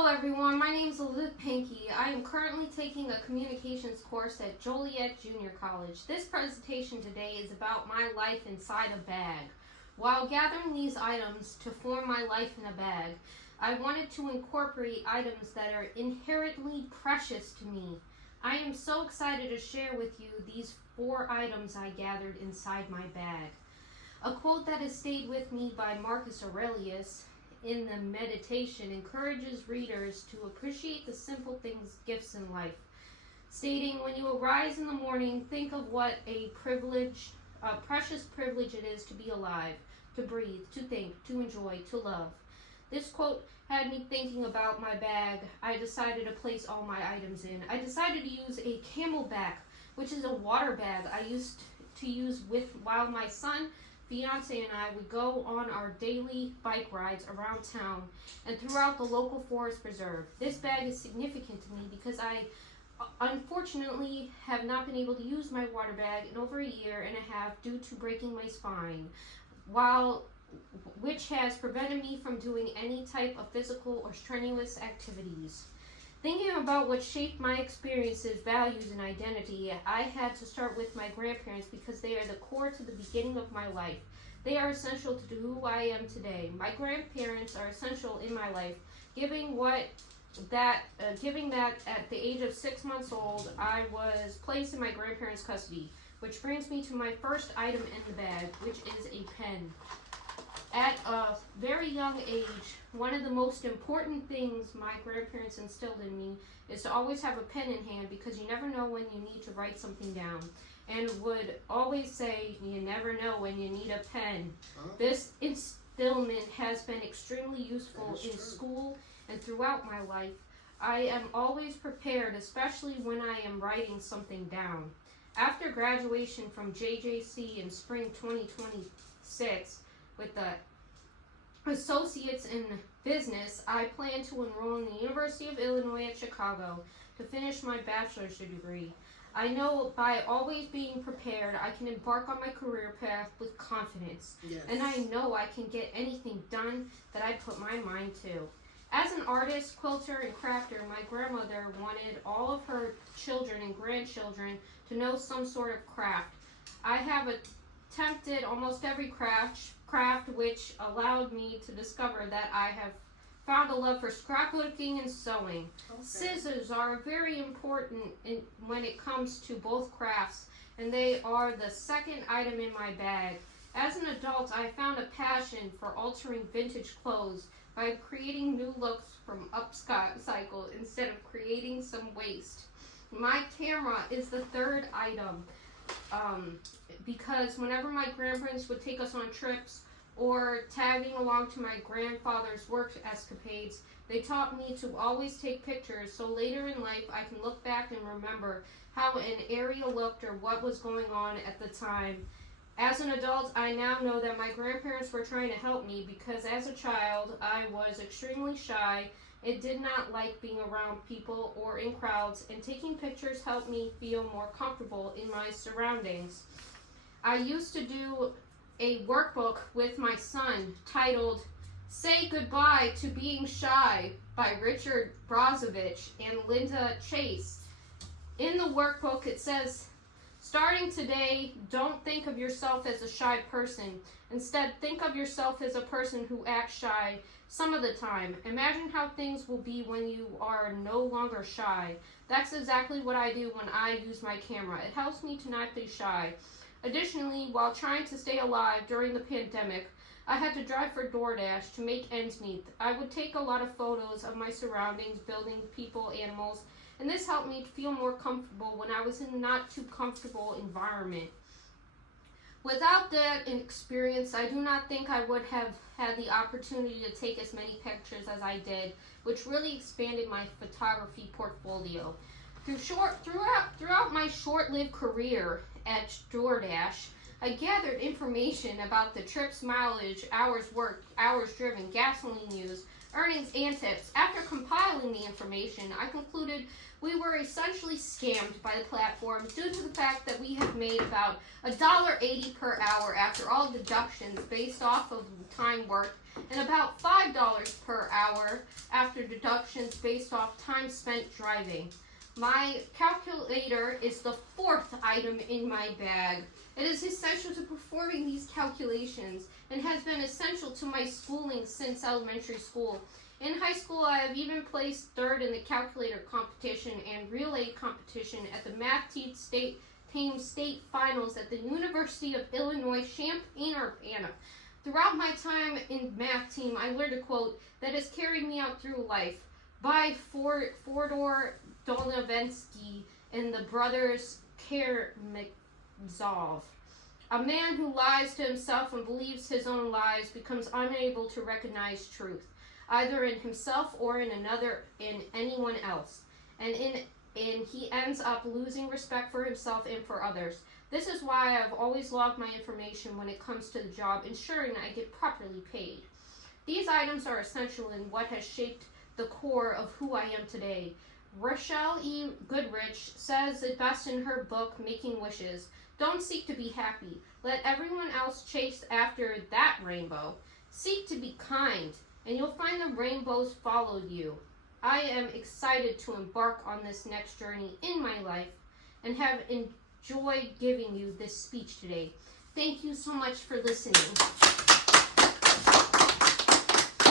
Hello everyone, my name is Elizabeth Pinky. I am currently taking a communications course at Joliet Junior College. This presentation today is about my life inside a bag. While gathering these items to form my life in a bag, I wanted to incorporate items that are inherently precious to me. I am so excited to share with you these 4 items I gathered inside my bag. A quote that has stayed with me by Marcus Aurelius in the meditation encourages readers to appreciate the simple things, gifts in life, stating, when you arise in the morning, think of what a precious privilege it is to be alive, to breathe, to think, to enjoy, to love. This quote had me thinking about my bag. I decided to place all my items in. I decided to use a CamelBak, which is a water bag I used to use while my son, fiance, and I would go on our daily bike rides around town and throughout the local forest preserve. This bag is significant to me because I unfortunately have not been able to use my water bag in over a year and a half due to breaking my spine, which has prevented me from doing any type of physical or strenuous activities. Thinking about what shaped my experiences, values, and identity, I had to start with my grandparents because they are the core to the beginning of my life. They are essential to who I am today. My grandparents are essential in my life, giving that at the age of 6 months old, I was placed in my grandparents' custody, which brings me to my first item in the bag, which is a pen. At a very young age, one of the most important things my grandparents instilled in me is to always have a pen in hand, because you never know when you need to write something down, and would always say, you never know when you need a pen. This instillment has been extremely useful in school and throughout my life. I am always prepared, especially when I am writing something down. After graduation from JJC in spring 2026, with the Associates in Business, I plan to enroll in the University of Illinois at Chicago to finish my bachelor's degree. I know by always being prepared, I can embark on my career path with confidence. Yes. And I know I can get anything done that I put my mind to. As an artist, quilter, and crafter, my grandmother wanted all of her children and grandchildren to know some sort of craft. I have attempted almost every craft, which allowed me to discover that I have found a love for scrapbooking and sewing. Okay. Scissors are very important when it comes to both crafts, and they are the second item in my bag. As an adult, I found a passion for altering vintage clothes by creating new looks from upcycle instead of creating some waste. My camera is the third item. Because whenever my grandparents would take us on trips or tagging along to my grandfather's work escapades, they taught me to always take pictures, so later in life I can look back and remember how an area looked or what was going on at the time. As an adult, I now know that my grandparents were trying to help me, because as a child I was extremely shy and did not like being around people or in crowds, and taking pictures helped me feel more comfortable in my surroundings. I used to do a workbook with my son titled Say Goodbye to Being Shy by Richard Brozovich and Linda Chase. In the workbook it says, starting today, don't think of yourself as a shy person. Instead, think of yourself as a person who acts shy some of the time. Imagine how things will be when you are no longer shy. That's exactly what I do when I use my camera. It helps me to not be shy. Additionally, while trying to stay alive during the pandemic, I had to drive for DoorDash to make ends meet. I would take a lot of photos of my surroundings, buildings, people, animals, and this helped me feel more comfortable when I was in a not too comfortable environment. Without that experience, I do not think I would have had the opportunity to take as many pictures as I did, which really expanded my photography portfolio. Throughout my short-lived career at DoorDash, I gathered information about the trip's mileage, hours worked, hours driven, gasoline used, earnings, and tips. After compiling the information, I concluded we were essentially scammed by the platform due to the fact that we have made about $1.80 per hour after all deductions based off of time worked and about $5 per hour after deductions based off time spent driving. My calculator is the fourth item in my bag. It is essential to performing these calculations and has been essential to my schooling since elementary school. In high school, I have even placed third in the calculator competition and relay competition at the Math Team State Finals at the University of Illinois Champaign-Urbana. Throughout my time in math team, I learned a quote that has carried me out through life by Fyodor Dostoevsky and the brothers Karamazov. A man who lies to himself and believes his own lies becomes unable to recognize truth, either in himself or in another, in anyone else, and he ends up losing respect for himself and for others. This is why I have always logged my information when it comes to the job, ensuring I get properly paid. These items are essential in what has shaped the core of who I am today. Rochelle E. Goodrich says it best in her book, Making Wishes. Don't seek to be happy. Let everyone else chase after that rainbow. Seek to be kind, and you'll find the rainbows follow you. I am excited to embark on this next journey in my life and have enjoyed giving you this speech today. Thank you so much for listening.